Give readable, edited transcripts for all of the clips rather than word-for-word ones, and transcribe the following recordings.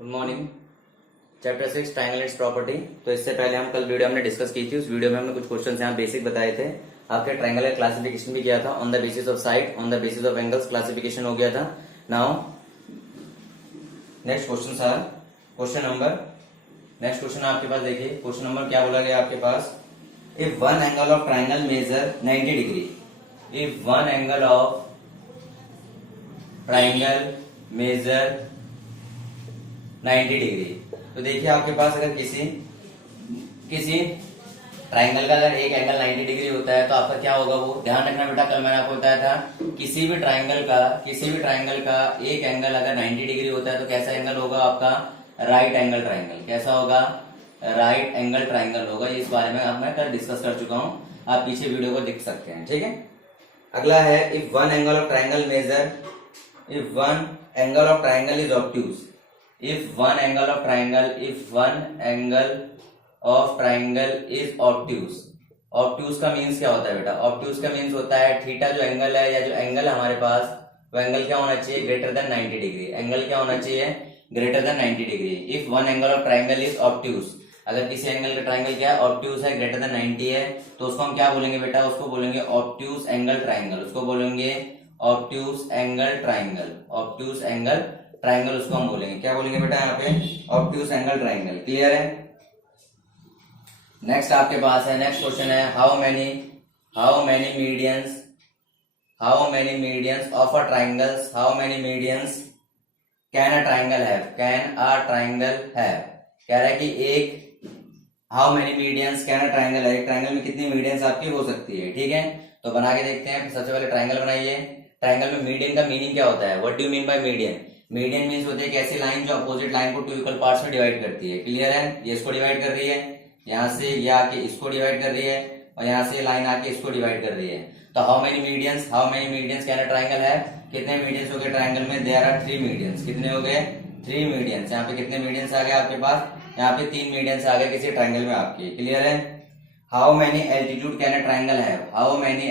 Good morning. Chapter 6 triangle and property. तो इससे पहले हम कल वीडियो हमने डिस्कस की थी। उस वीडियो में हमने कुछ क्वेश्चंस यहाँ बेसिक बताए थे। आपके ट्रायंगल क्लासिफिकेशन भी किया था। On the basis of side, on the basis of angles classification हो गया था। Now next question sir, next question आपके पास देखिए। क्वेश्चन नंबर क्या बोला गया आपके पास, if one angle of triangle measure 90 degree, if one angle of triangle measure 90 degree. तो देखिए आपके पास अगर किसी ट्रायंगल का अगर एक एंगल 90 डिग्री होता है तो आपका क्या होगा, वो ध्यान रखना बेटा। कल मैंने आपको बताया था किसी भी ट्रायंगल का एक एंगल अगर 90 डिग्री होता है तो कैसा एंगल होगा आपका, राइट एंगल ट्रायंगल। कैसा होगा, राइट एंगल ट्रायंगल होगा। इस बारे में मैं कल डिस्कस कर चुका हूं, आप पीछे वीडियो को देख सकते हैं। ठीक है। अगला है, if one angle of triangle major, if one angle of triangle is obtuse, if one angle of triangle is obtuse। obtuse का मीन्स क्या होता है बेटा, obtuse का मीन्स होता है थीटा जो एंगल है, या जो एंगल है हमारे पास, वो एंगल क्या होना चाहिए, ग्रेटर देन 90 डिग्री। एंगल क्या होना चाहिए, greater than 90 degree. If one angle of triangle is obtuse, अगर किसी एंगल का ट्रायंगल क्या है, ऑब्ट्यूज है, ग्रेटर देन 90 है, तो उसको हम क्या बोलेंगे बेटा, उसको बोलेंगे ऑब्ट्यूज एंगल ट्रायंगल। उसको बोलेंगे obtuse angle triangle, obtuse angle triangle उसको हम बोलेंगे। क्या बोलेंगे बेटा यहाँ पे, ऑब्ट्यूज एंगल ट्रायंगल। क्लियर है। नेक्स्ट आपके पास है, नेक्स्ट क्वेश्चन है, how many medians of a triangles, how many medians can a triangle have, कह रहा है कि एक how many medians can a triangle है, एक ट्रायंगल में कितनी मीडियंस आपकी हो सकती है। ठीक है, तो बना के देखते हैं। सबसे पहले ट्रायंगल बनाइए। ट्रायंगल में मीडियन का मीनिंग क्या होता है, what do you mean by median. Median means होती है एक ऐसी लाइन जो अपोजिट लाइन को टू इक्वल पार्ट्स में डिवाइड करती है। क्लियर है। ये इसको डिवाइड कर रही है, यहाँ से ये आके इसको डिवाइड कर रही है, और यहाँ से लाइन आके इसको डिवाइड कर रही है। तो how many medians can a triangle है, कितने मीडियंस हो गए ट्रायंगल में, देयर आर 3 मीडियंस। कितने हो गए, 3 मीडियंस। यहाँ पे कितने मीडियंस आ गए आपके पास, यहाँ पे 3 मीडियंस आ गए किसी ट्रायंगल में आपके। क्लियर है। How many altitude can a triangle है, हाउ मेनी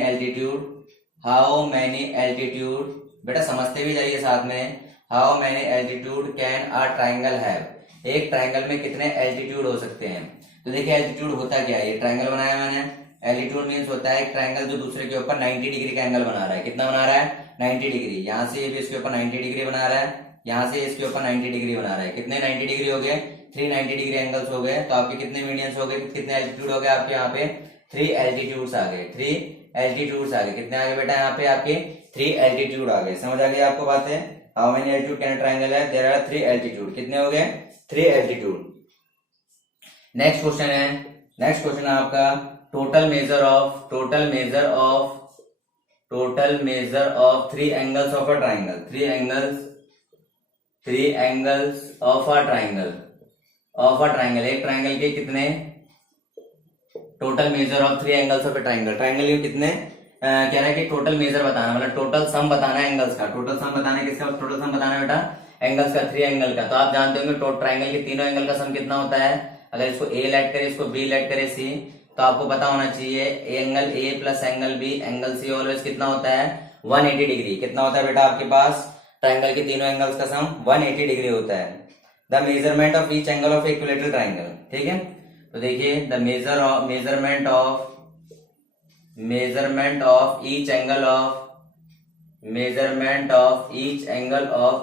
एल्टीट्यूड बेटा समझते भी जाइए साथ में। How many altitude can a triangle have, एक ट्रायंगल में कितने एल्टीट्यूड हो सकते हैं। तो देखिए एल्टीट्यूड होता क्या है, ये ट्रायंगल बनाया मैंने। एल्टीट्यूड मींस होता है एक ट्रायंगल जो दूसरे के ऊपर 90 डिग्री का एंगल बना रहा है। कितना बना रहा है, 90 डिग्री। यहाँ से ये भी इसके ऊपर 90 डिग्री बना रहा है, यहाँ से इसके ऊपर 90 डिग्री बना रहा है। कितने 90 डिग्री हो गए, 3 90 डिग्री एंगल्स हो गए। तो आपके कितने मीडियंस हो गए, कितने एल्टीट्यूड हो गए आपके, यहाँ पे 3 एल्टीट्यूड्स आ गए, 3 एल्टीट्यूड्स आ गए। कितने आ गए बेटा, यहाँ पे आपके 3 एल्टीट्यूड आ गए। समझ आ गई आपको बातें। How many altitude can triangle है, देयर आर 3 एल्टीट्यूड। कितने हो गए, 3 एल्टीट्यूड। नेक्स्ट क्वेश्चन है आपका, total measure of 3 angles of a triangle, 3 angles of a triangle. एक ट्रायंगल के कितने, total measure of 3 angles of a triangle. Triangle के कितने कह रहा है कि टोटल मेजर बताना, मतलब टोटल सम बताना है एंगल्स का। टोटल सम बताना है किसका, टोटल सम बताना है बेटा एंगल्स का, 3 एंगल का। तो आप जानते होंगे ट्रायंगल के तीनों एंगल का सम कितना होता है। अगर इसको ए लेट करे, इसको बी लेट करे, सी, तो आपको पता होना चाहिए angle A plus angle B angle C always कितना होता है, 180 डिग्री। कितना होता है बेटा आपके पास, ट्रायंगल के तीनों एंगल्स का सम 180 डिग्री होता है। The measurement of each angle of equilateral triangle. ठीक है, तो देखिए the measurement of each angle of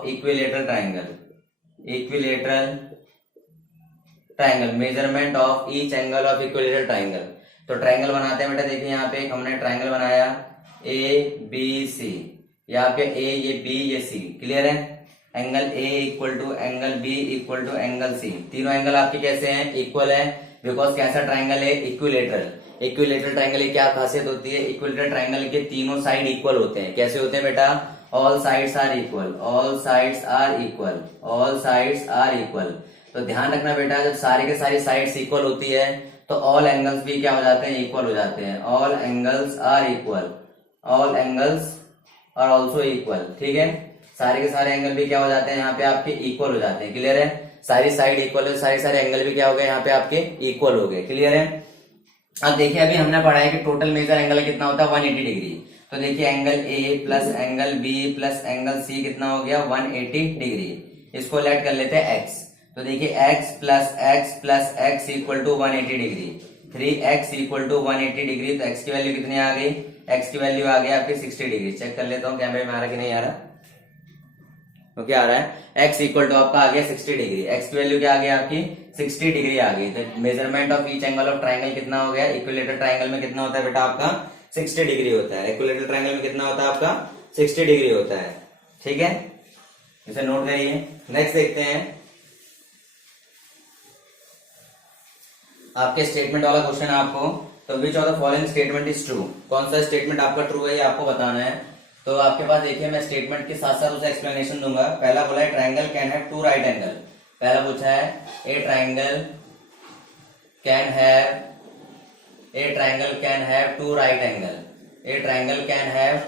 equilateral triangle, measurement of each angle of equilateral triangle. तो ट्रायंगल बनाते हैं बेटा। देखिए यहाँ पे हमने ट्रायंगल बनाया ए बी सी, यहाँ पे ए ये बी ये सी। क्लियर है। Angle A equal to angle B equal to angle C. तीनों एंगल आपके कैसे हैं, इक्वल है, बिकॉज कैसा ट्रायंगल है, इक्विलेटरल ट्रायंगल की क्या खासियत होती है, इक्विलेटरल ट्रायंगल के तीनों साइड इक्वल होते हैं। कैसे होते हैं बेटा, ऑल साइड्स आर इक्वल। तो ध्यान रखना बेटा, जब सारे के सारी साइड्स इक्वल होती है तो ऑल एंगल्स भी क्या हो जाते हैं, इक्वल हो जाते हैं। All angles are also equal. ठीक है, सारे के सारे एंगल भी क्या हो जाते हैं, यहाँ पे आपके इक्वल हो जाते हैं। क्लियर है। सारी साइड इक्वल है, सारे एंगल भी क्या हो गए यहाँ पे आपके इक्वल हो गए। क्लियर है। अब देखिए अभी हमने पढ़ा है कि टोटल मेजर एंगल कितना होता है, 180 डिग्री। तो देखिए angle A plus angle B plus angle C कितना हो गया, 180 डिग्री। इसको लेट कर लेते हैं एक्स। तो देखिए x plus x equal to 180 degree, 3x equal to 180 degree. तो x की वैल्यू कितनी आ गई? x की वैल्यू आ गई आपकी 60 डिग्री। चेक कर लेता हूँ कैमरे में आ रहा कि नहीं आ रहा। तो क्या आ रहा है? x इक्वल टू आपका आ गया 60 डिग्री। x की वैल्यू क्या आ गई आपकी? 60 डिग्री आ गई। तो measurement of each angle of triangle कितना हो गया? इक्विलेटरल ट्राइंगल में कितना होता है बेटा आपका? 60 डिग्री होता है। इक्विलेटरल ट्राइंगल में कितना होता है आपका? 60 डिग्री होता है। ठीक है, इसे नोट करिए। नेक्स्ट देखते हैं आपके स्टेटमेंट वाला क्वेश्चन है आपको। तो which of the following statement is true? कौन सा स्टेटमेंट आपका ट्रू है ये आपको बताना है। तो आपके पास देखिए मैं स्टेटमेंट के साथ साथ उसे एक्सप्लेनेशन दूंगा। पहला बोला है triangle can have two right angle. पहला पूछा है a triangle can have two right angle. A triangle can have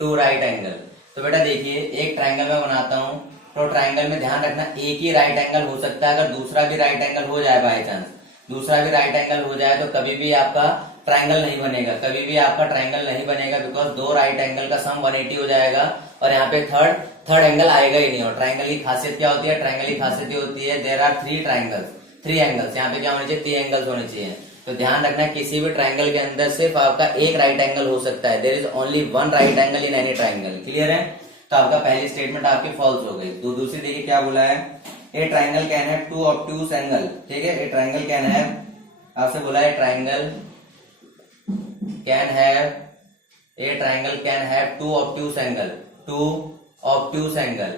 two right angle. तो बेटा देखिए एक ट्राइंगल में बनाता हूं तो ट्राइंगल में ध्यान रखना एक ही राइट एंगल हो सकता है। अगर दूसरा भी राइट एंगल हो जाए बाय चांस, दूसरा भी राइट एंगल हो जाए तो कभी भी आपका ट्राइंगल नहीं बनेगा, कभी भी आपका ट्राइंगल नहीं बनेगा। बिकॉज दो राइट एंगल का सम 180 हो जाएगा और यहाँ पे थर्ड एंगल आएगा ही नहीं। और ट्राइंगल की खासियत क्या होती है? ट्राइंगल की खासियत ये होती है देयर आर थ्री एंगल्स। यहाँ पे क्या होने चाहिए? 3 एंगल्स होने चाहिए। तो ध्यान रखना किसी भी ट्राइंगल के अंदर सिर्फ आपका एक राइट एंगल हो सकता है। There is only one right angle in any triangle. Clear है? तो आपका पहली स्टेटमेंट आपकी फॉल्स हो गई। तो दूसरी देखिए क्या बोला है, a triangle can have two obtuse angle. ठीक है, ए ट्राइंगल कैन हैव, आपसे बोला है triangle can have two obtuse angle.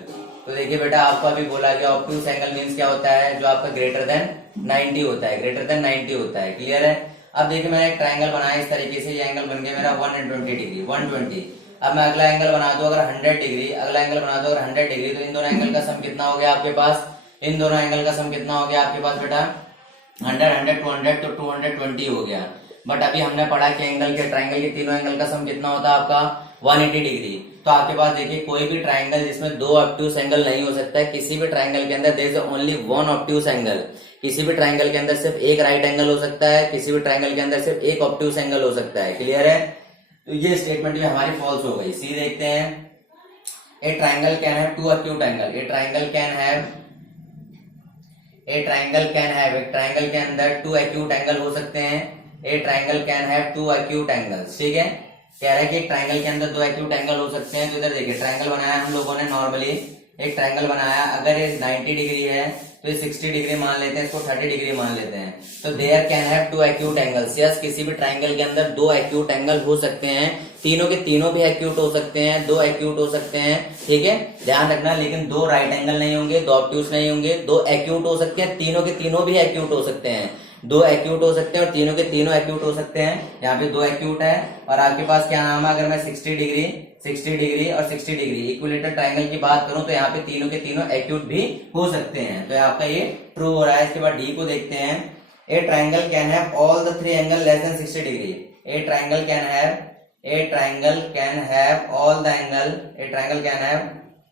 तो देखिए बेटा आपको अभी बोला गया ऑब्ट्यूज एंगल मींस क्या होता है? जो आपका ग्रेटर देन 90 होता है, ग्रेटर देन 90 होता है। क्लियर है? अब देखिए मैंने एक ट्राइंगल बनाया इस तरीके से, ये एंगल बन गया मेरा 120 डिग्री, 120। अब मैं अगला एंगल बना दूं अगर 100 डिग्री, अगला एंगल बना दूं अगर 100 डिग्री, तो इन दोनों एंगल का सम कितना हो गया आपके पास? इन दोनों एंगल का सम कितना हो गया आपके पास बेटा? 100 200 तो 220 हो गया। बट अभी हमने पढ़ा कि एंगल के ट्राइंगल के तीनों एंगल का सम कितना होता है आपका? 180 डिग्री। तो आपके पास देखिए कोई भी ट्राइंगल जिसमें दो ऑब्ट्यूज एंगल नहीं हो सकता है। किसी भी ट्राइंगल के अंदर there is only one obtuse angle. किसी भी ट्राइंगल के अंदर सिर्फ एक राइट एंगल हो सकता है, किसी भी ट्राइंगल के अंदर सिर्फ एक ऑब्ट्यूज एंगल हो सकता है। क्लियर है? तो ये स्टेटमेंट भी हमारी फॉल्स हो गई। सी देखते हैं, a triangle can have two acute angle. एक ट्राइंगल के अंदर टू एक्यूट एंगल हो सकते हैं। A triangle can have two acute angles. ठीक है, कह रहा है कि एक ट्राइंगल के अंदर दो एक्यूट एंगल हो सकते हैं। तो इधर देखिए ट्राइंगल बनाया हम लोगों ने, नॉर्मली एक ट्राइंगल बनाया। अगर ये 90 डिग्री है तो ये 60 डिग्री मान लेते हैं, इसको 30 डिग्री मान लेते हैं। तो there can have two acute angles. Yes, किसी भी ट्राइंगल के अंदर दो एक्यूट एंगल हो सकते हैं। तीनों के तीनों भी एक्यूट हो सकते हैं, दो एक्यूट हो सकते हैं। ठीक है, ध्यान रखना। लेकिन दो राइट एंगल नहीं होंगे, दो ऑब्ट्यूज नहीं होंगे, दो एक्यूट हो सकते हैं। तीनों के तीनों भी एक्यूट हो सकते हैं, दो एक्यूट हो सकते हैं और तीनों के तीनों एक्यूट हो सकते हैं। यहाँ पे दो एक्यूट है और आपके पास क्या नाम है? अगर मैं 60 डिग्री और 60 डिग्री इक्विलेटरल ट्राइंगल की बात करूं तो यहाँ पे तीनों के तीनों एक्यूट भी हो सकते हैं। तो आपका ये ट्रू हो रहा है। इसके बाद डी को देखते हैं, a triangle can have all the three angle less than 60 degree. A triangle can have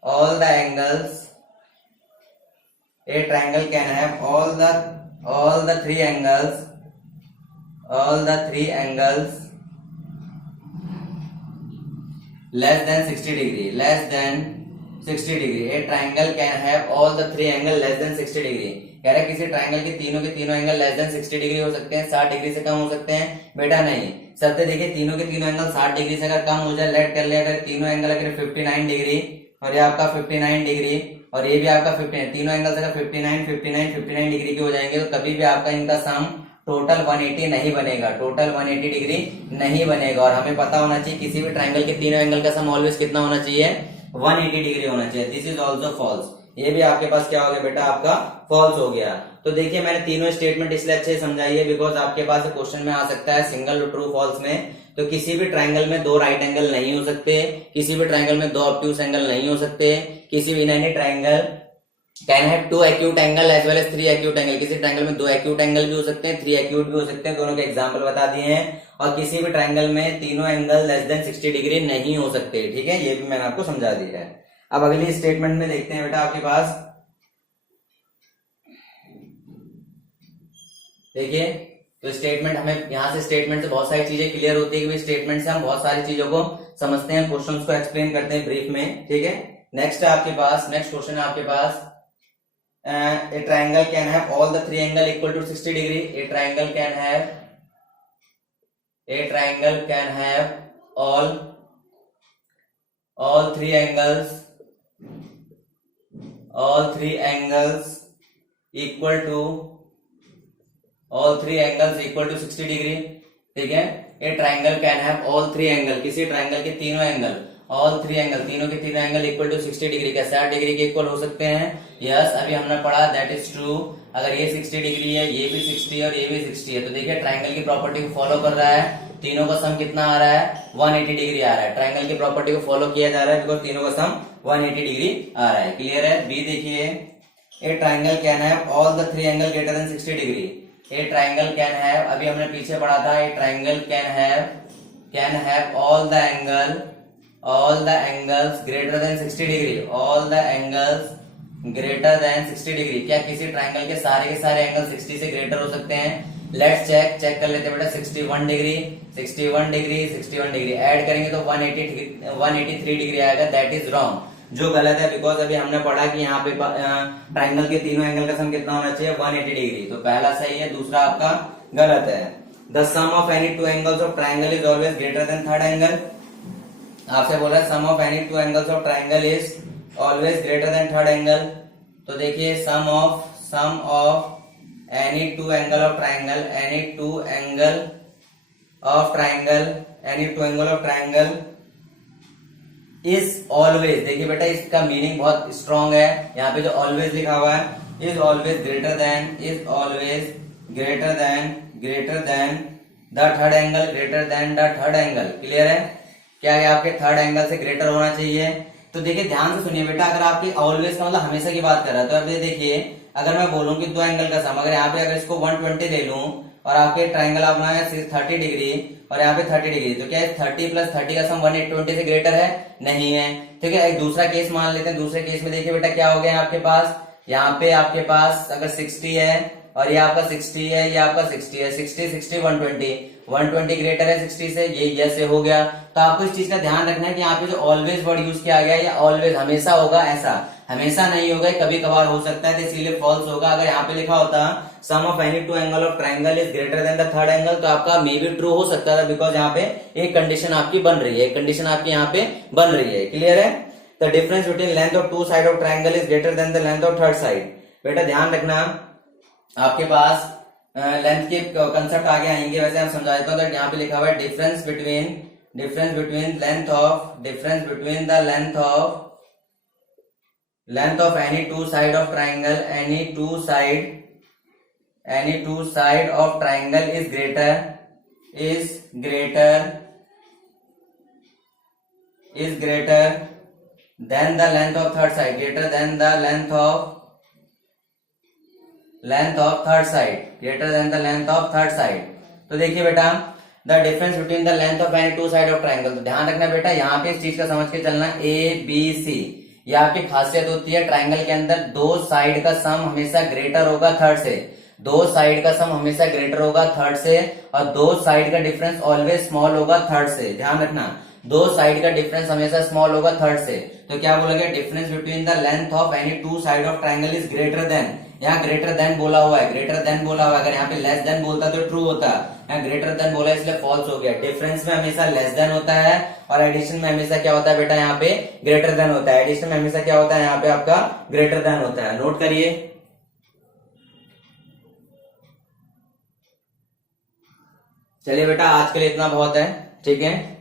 all the three angles less than 60 degree. A triangle can have all the three angles less than 60 degree. कह रहा है किसी triangle के तीनों angle less than 60 degree हो सकते हैं, 60 degree से कम हो सकते हैं। बेटा नहीं, शब्द देखिए तीनों के तीनों एंगल 60 डिग्री से अगर कम हो जाए, लेट कर लिया अगर तीनों एंगल अगर 59 डिग्री और ये आपका 59 डिग्री और ये भी आपका 59, तीनों एंगल अगर 59 डिग्री के हो जाएंगे तो कभी भी आपका इनका सम टोटल 180 नहीं बनेगा, टोटल 180 डिग्री नहीं बनेगा। और हमें पता होना चाहिए किसी भी ट्राइंगल के तीनों एंगल का सम ऑलवेज कितना होना चाहिए? 180 डिग्री होना चाहिए। This is also false. ये भी आपके पास क्या हो गया बेटा? आपका फॉल्स हो गया। तो देखिए मैंने तीनों स्टेटमेंट इसलिए अच्छे से समझाई है बिकॉज आपके पास क्वेश्चन में आ सकता है सिंगल ट्रू फॉल्स में। तो किसी भी ट्राइंगल में दो राइट एंगल नहीं हो सकते, किसी भी ट्राइंगल में दो ऑब्ट्यूज एंगल नहीं हो सकते, किसी भी in any triangle can have two acute angle as well as three acute angle. किसी ट्राइंगल में दो एक्यूट एंगल भी हो सकते हैं, थ्री एक्यूट भी हो सकते हैं, दोनों के एग्जांपल बता दिए हैं। और किसी भी ट्राइंगल में तीनों एंगल लेस देन 60 डिग्री नहीं हो सकते। ठीक है, ये भी मैंने आपको समझा दिया है। अब अगली स्टेटमेंट में देखते हैं बेटा आपके पास, देखिए तो स्टेटमेंट हमें यहाँ से स्टेटमेंट से बहुत सारी चीजें क्लियर होती है कि स्टेटमेंट से हम बहुत सारी चीजों को समझते हैं, क्वेश्चंस को एक्सप्लेन करते हैं ब्रीफ में। ठीक है, नेक्स्ट है आपके पास, नेक्स्ट क्वेश्चन है आपके पास, a triangle can have all the three angle equal to 60 degree. A triangle can have all three angles equal to 60 degree. ठीक है, a triangle can have all three angle, किसी triangle के तीनों angle, all three angle, तीनों के तीनों angle equal to 60 degree का 60 degree के इक्वल हो सकते हैं. यस, अभी हमने पढ़ा दैट इज ट्रू. अगर ये 60 डिग्री है, ये भी 60 है और ये भी 60 है, तो देखिए ट्राइंगल की प्रॉपर्टी को फॉलो कर रहा है. तीनों का सम कितना आ रहा है? 180 डिग्री आ रहा है. ट्राइंगल की प्रॉपर्टी को फॉलो किया जा रहा है बिकॉज तीनों का सम 180 डिग्री आ रहा है. क्लियर है? बी देखिए, ए triangle can have all the three angle greater than 60 degree. A triangle can have, अभी हमने पीछे पढ़ा था, ए triangle can have all the angles greater than 60 degree. All the angles greater than 60 degree. क्या किसी triangle के सारे एंगल 60 से ग्रेटर हो सकते हैं? लेट्स चेक कर लेते हैं बेटा. 61 डिग्री, 61 डिग्री, 61 डिग्री ऐड करेंगे तो 183 डिग्री आएगा. दैट इज रॉन्ग, जो गलत है. बिकॉज अभी हमने पढ़ा कि यहाँ पे ट्राइंगल के तीनों एंगल का सम कितना होना चाहिए? 180 डिग्री. तो पहला सही है, दूसरा आपका गलत है. The sum of any two angles of triangle is always greater than third angle. आपसे बोला है sum of any two angles of triangle is always greater than third angle. तो देखिए sum of any two angle of triangle, any two angle of triangle is always. देखिए बेटा इसका meaning बहुत strong है. यहाँ पे जो ऑलवेज लिखा हुआ है, is always greater than the third angle. Clear है? क्या है? आपके थर्ड एंगल से ग्रेटर होना चाहिए. तो देखिए ध्यान से सुनिए बेटा, अगर आपकी ऑलवेज का मतलब हमेशा की बात कर रहा है, तो अब देखिए अगर मैं बोलूं कि दो एंगल का सम, अगर यहाँ पे अगर इसको 120 ले लूं और आपके ट्राइंगल अपना है 30 डिग्री और यहाँ पे 30 डिग्री, तो क्या 30 प्लस 30 का सम 120 से ग्रेटर है? नहीं है. ठीक है, एक दूसरा केस मान लेते हैं. दूसरे केस में देखिए बेटा क्या हो गया आपके पास, यहाँ पे आपके पास अगर 60 है और ये आपका 60 है, ये आपका 60 है, 60 120 ग्रेटर है 60 से, ये जैसे हो गया. तो आपको इस चीज का ध्यान रखना है कि यहाँ पे जो ऑलवेज वर्ड यूज किया गया या ऑलवेज हमेशा होगा, ऐसा हमेशा नहीं होगा, कभी कभार हो सकता है, तो इसीलिए फॉल्स होगा. अगर यहाँ पे लिखा होता sum of any two angle of triangle is greater than the third angle, तो आपका मे बी ट्रू हो सकता था. बिकॉज यहाँ पे एक कंडीशन आपकी बन रही है, बन रही है. क्लियर है? The difference between length of two side of triangle is greater than the length of third side. बेटा ध्यान रखना, आपके पास लेंथ के कंसेप्ट आगे आएंगे, वैसे हम समझा देता हूँ. तो यहाँ पे लिखा हुआ है difference between the length of any to side of triangle, any to side of triangle is greater than the length of third side, greater than the length of third side. तो देखिए बेटा the difference between the length of any to side of triangle. तो ध्यान रखना बेटा, यहाँ पे इस चीज का समझ के चलना. ABC ये आपकी खासियत होती है. ट्राइंगल के अंदर दो साइड का सम हमेशा ग्रेटर होगा थर्ड से, दो साइड का सम हमेशा ग्रेटर होगा थर्ड से, और दो साइड का डिफरेंस ऑलवेज स्मॉल होगा थर्ड से. ध्यान रखना, दो साइड का डिफरेंस हमेशा स्मॉल होगा थर्ड से. तो क्या बोला गया? Difference between the length of any to side of triangle is greater then. यहाँ ग्रेटर देन बोला हुआ है, अगर यहाँ पे लेस देन बोलता तो ट्रू होता. यहाँ ग्रेटर देन बोला इसलिए फॉल्स हो गया. डिफरेंस में हमेशा लेस देन होता है और एडिशन में हमेशा क्या होता है बेटा? यहाँ पे ग्रेटर देन होता है. एडिशन में हमेशा क्या होता है? यहाँ पे आपका ग्रेटर देन होता है. नोट करिए. चलिए बेटा आज के लिए इतना बहुत है. ठीक है,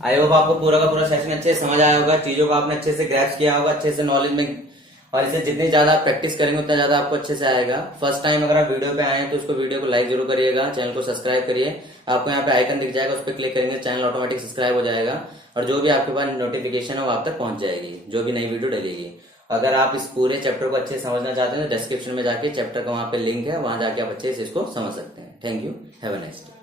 आई होप आपको पूरा का पूरा सेशन अच्छे से समझ आया होगा, चीजों को आपने अच्छे से ग्रैप्स किया होगा, अच्छे से नॉलेज में, और इसे जितनी ज्यादा आप प्रैक्टिस करेंगे उतना ज्यादा आपको अच्छे से आएगा. फर्स्ट टाइम अगर आप वीडियो पे आए हैं तो उसको वीडियो को लाइक जरूर करिएगा, चैनल को सब्सक्राइब करिए. आपको यहाँ पे आइकन दिख जाएगा, उस पर क्लिक करेंगे, चैनल ऑटोमेटिक सब्सक्राइब हो जाएगा और जो भी आपके पास नोटिफिकेशन है वो आप तक पहुंच जाएगी, जो भी नई वीडियो डलेगी. अगर आप इस पूरे चैप्टर को अच्छे से समझना चाहते हैं तो डिस्क्रिप्शन में जाके चैप्टर का वहां पे लिंक है, वहां जाके आप अच्छे से इसको समझ सकते हैं. Thank you, have a nice day.